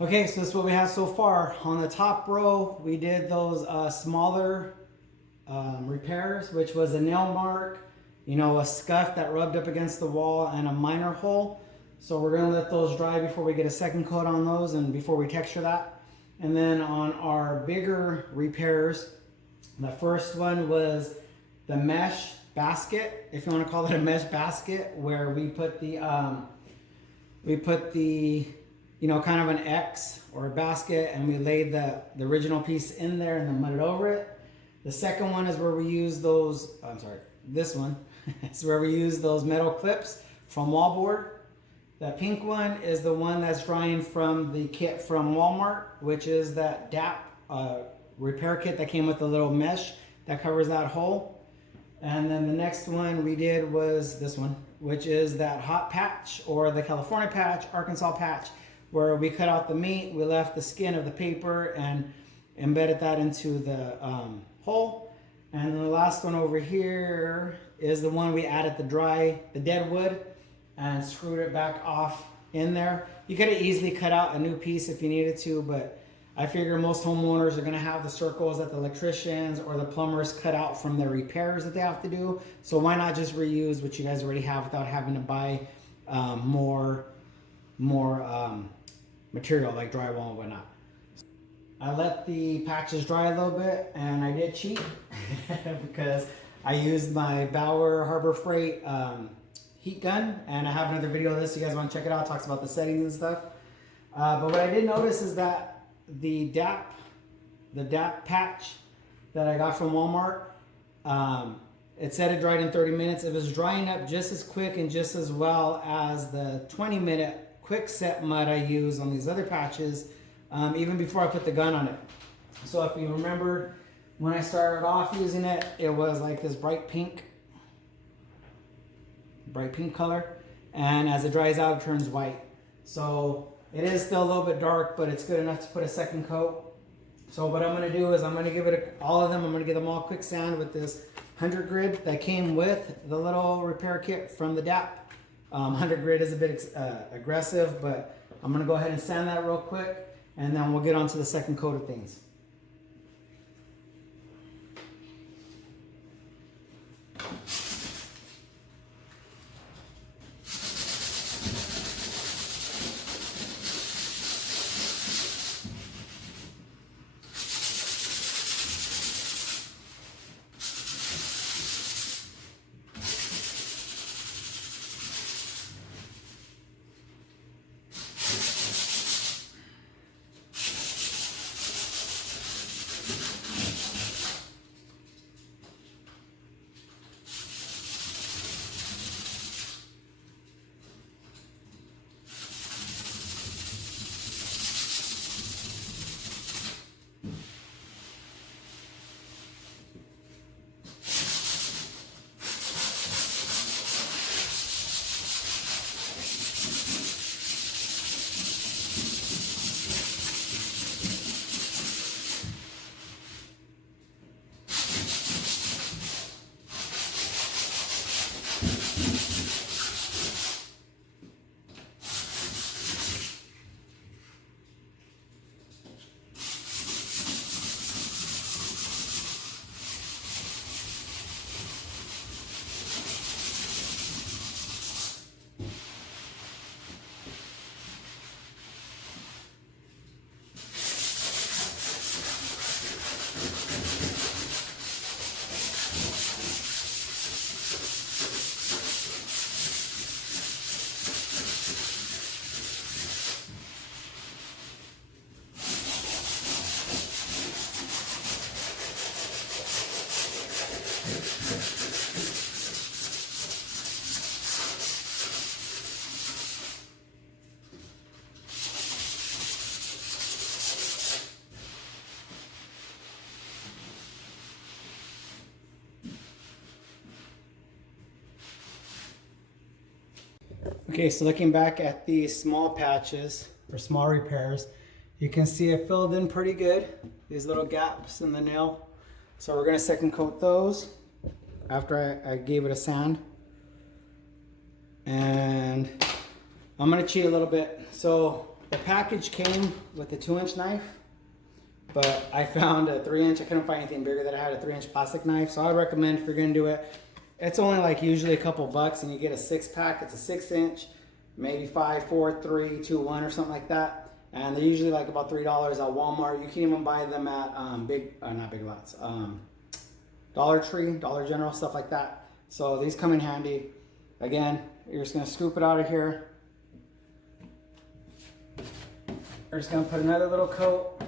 Okay, so this is what we have so far. On the top row, we did those smaller repairs, which was a nail mark, you know, a scuff that rubbed up against the wall, and a minor hole. So we're gonna let those dry before we get a second coat on those and before we texture that. And then on our bigger repairs, the first one was the mesh basket, if you want to call it a mesh basket, where we put the you know, kind of an X or a basket, and we laid the original piece in there and then mudded over it. The second one is where we use those, this one is where we use those metal clips from Wallboard. The pink one is the one that's drying from the kit from Walmart, which is that DAP repair kit that came with the little mesh that covers that hole. And then the next one we did was this one, which is that hot patch, or the California patch, Arkansas patch, where we cut out the meat, we left the skin of the paper and embedded that into the hole. And the last one over here is the one we added the dead wood and screwed it back off in there. You could have easily cut out a new piece if you needed to, but I figure most homeowners are gonna have the circles that the electricians or the plumbers cut out from their repairs that they have to do. So why not just reuse what you guys already have without having to buy more material like drywall and whatnot. I let the patches dry a little bit, and I did cheat because I used my Bauer Harbor Freight heat gun, and I have another video of this. You guys want to check it out? It talks about the settings and stuff. But what I did notice is that the DAP patch that I got from Walmart, it said it dried in 30 minutes. It was drying up just as quick and just as well as the 20-minute quick set mud I use on these other patches, even before I put the gun on it. So if you remember, when I started off using it, it was like this bright pink color, and as it dries out, it turns white. So it is still a little bit dark, but it's good enough to put a second coat. So what I'm going to do is I'm going to give it all of them. I'm going to give them all quick sand with this 100 grit that came with the little repair kit from the DAP. 100 grit is a bit aggressive, but I'm going to go ahead and sand that real quick, and then we'll get on to the second coat of things. Okay, so looking back at these small patches or small repairs, you can see it filled in pretty good, these little gaps in the nail. So we're going to second coat those after I gave it a sand. And I'm going to cheat a little bit. So The package came with a 2-inch knife, but I found a 3-inch. I couldn't find anything bigger that I had a 3-inch plastic knife. So I would recommend if you're gonna do it, it's only like usually a couple bucks, and you get a 6-pack. It's a 6-inch, maybe 5, 4, 3, 2, 1 or something like that. And they're usually like about $3 at Walmart. You can even buy them at not Big Lots, Dollar Tree, Dollar General, stuff like that. So these come in handy. Again, you're just gonna scoop it out of here. We're just gonna put another little coat.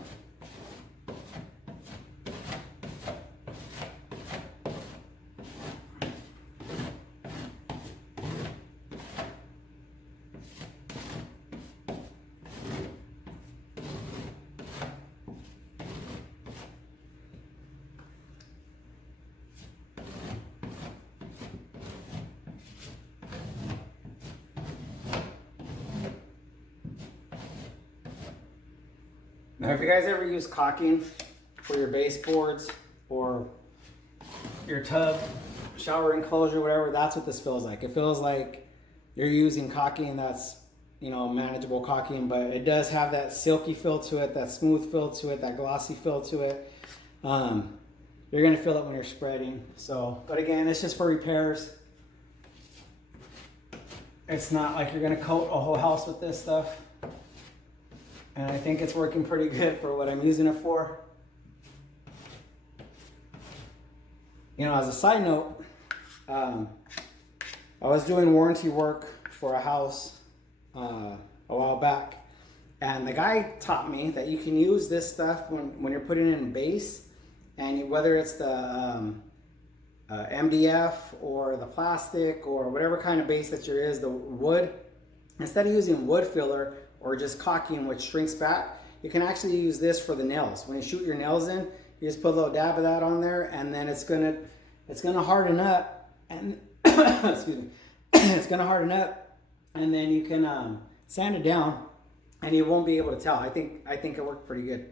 Now, if you guys ever use caulking for your baseboards or your tub, shower enclosure, whatever, that's what this feels like. It feels like you're using caulking that's, you know, manageable caulking, but it does have that silky feel to it, that smooth feel to it, that glossy feel to it. You're gonna feel it when you're spreading. So, but again, it's just for repairs. It's not like you're gonna coat a whole house with this stuff. And I think it's working pretty good for what I'm using it for. You know, as a side note, I was doing warranty work for a house a while back, and the guy taught me that you can use this stuff when you're putting it in base, and whether it's the MDF or the plastic or whatever kind of base that there is, the wood, instead of using wood filler or just caulking which shrinks back, you can actually use this for the nails. When you shoot your nails in, you just put a little dab of that on there, and then it's gonna harden up, and excuse me, it's gonna harden up, and then you can sand it down, and you won't be able to tell. I think it worked pretty good.